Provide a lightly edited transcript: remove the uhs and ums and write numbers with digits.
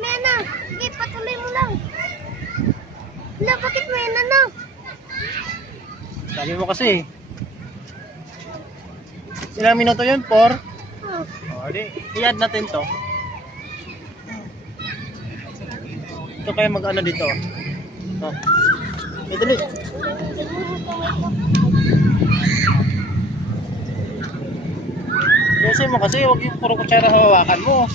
Mena, sige, patuloy mo lang. Wala, bakit Mena na? Sabi mo kasi. Ilang minuto yun? 4? Oh. O, di. I-add natin to. Ito kayo mag-ano dito. Oh. Dali. Ayusin mo kasi, huwag yung puro kutsara hawakan mo.